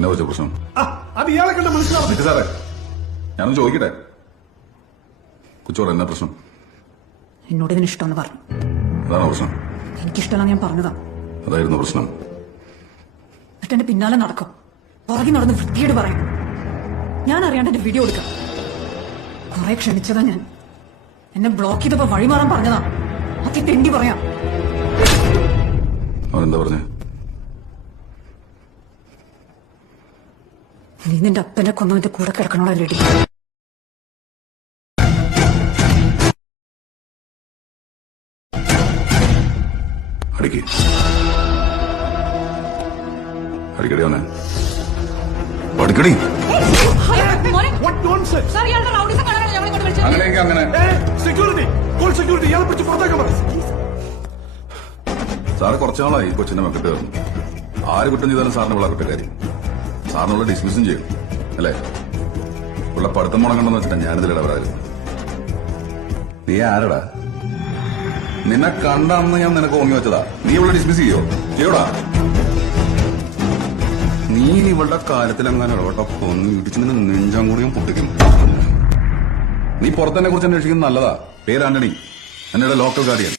എന്നാ വെച്ച പ്രശ്നം? അത് ഇയാളെ കണ്ട മനസ്സിലാവും സാറേ, ഞാനൊന്ന് ചോദിക്കട്ടെ. കൊച്ചോട് എന്നാ പ്രശ്നം? എന്നോട് ഇതിന് ഇഷ്ടമെന്ന് പറഞ്ഞു. അതാണോ പ്രശ്നം? എനിക്കിഷ്ടമല്ല, ഞാൻ പറഞ്ഞതാ. അതായിരുന്നു പ്രശ്നം. എന്നിട്ട് എന്റെ പിന്നാലെ നടക്കും, പുറകെ നടന്ന് വൃത്തിയോട് പറയും. ഞാൻ അറിയാണ്ട് എന്റെ വീഡിയോ എടുക്കാം. കുറെ ക്ഷണിച്ചതാ ഞാൻ. എന്നെ ബ്ലോക്ക് ചെയ്തപ്പോ വഴിമാറാൻ പറഞ്ഞതാ. അതി തെണ്ടി പറയാം. അവനെന്താ പറഞ്ഞേ? നീ നിന്റെ അപ്പനെ കൊന്നവന്റെ കൂടെ കിടക്കണോടാ ലേഡി. അടിക്ക്, അടിക്കടി അവനെ, അടിക്കടി. അങ്ങനെയെങ്കിൽ അങ്ങനെ. സെക്യൂരിറ്റി, കോൾ സെക്യൂരിറ്റി, ഇയാളെ പിടിച്ച് പുറത്തേക്കാൻ പറ. സാറ് കുറച്ചാളായി ഈ കൊച്ചിന്റെ മെക്കിട്ട് കയറുന്നു. ആര് കുറ്റം ചെയ്താലും സാറിന് വിള കുറ്റക്കാരി. സാറിനുള്ള ഡിസ്മിസും ചെയ്യും അല്ലേ? ഉള്ള പഠിത്തം മുടങ്ങണ്ടെന്ന് വെച്ചിട്ടാ ഞാനിതിൽ ഇടപെടായിരുന്നു. നീ ആരടാ? നിന്നെ കണ്ട അന്ന് ഞാൻ നിനക്ക് ഓങ്ങി വെച്ചതാ. നീ ഇവിടെ ഡിസ്മിസ് ചെയ്യോടാ? നീ ഇവളുടെ കാര്യത്തിലെങ്ങനെ ഇടപെട്ട കൊന്ന് ഇടിച്ച് നിന്നെ നെഞ്ചാൻ കൂടി ഞാൻ പൊട്ടിക്കും. നീ പുറത്തെന്നെ കുറിച്ച് അന്വേഷിക്കുന്നത് നല്ലതാ. പേര് ആന്റണി, എന്നയുടെ ലോക്കൽ ഗാർഡിയൻ.